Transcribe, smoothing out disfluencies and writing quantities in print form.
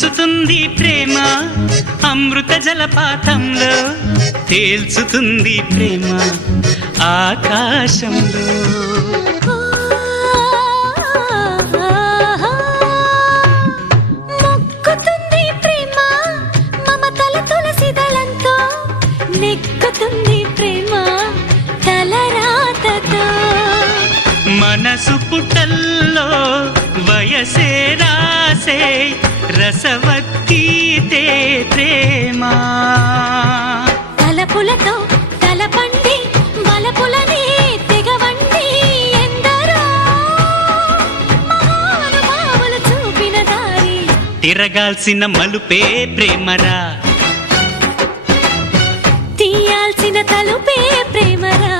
ముంచుతుంది ప్రేమ అమృత జలపాతంలో తేల్చుతుంది ప్రేమ ఆకాశంలో మొక్కుతుంది ప్రేమ మమతల తులసి దళంతో నెక్కుతుంది ప్రేమ తలరాతతో మనసు పుటల్లో వయసే రాసే రసవత్తీతే ప్రేమ తలపులతో తలపండి వలపులని తెగవండి ఎందరో మహానుభావులు చూపిన దారి తిరగాల్సిన మలుపే ప్రేమరా తీయాల్సిన తలుపే ప్రేమరా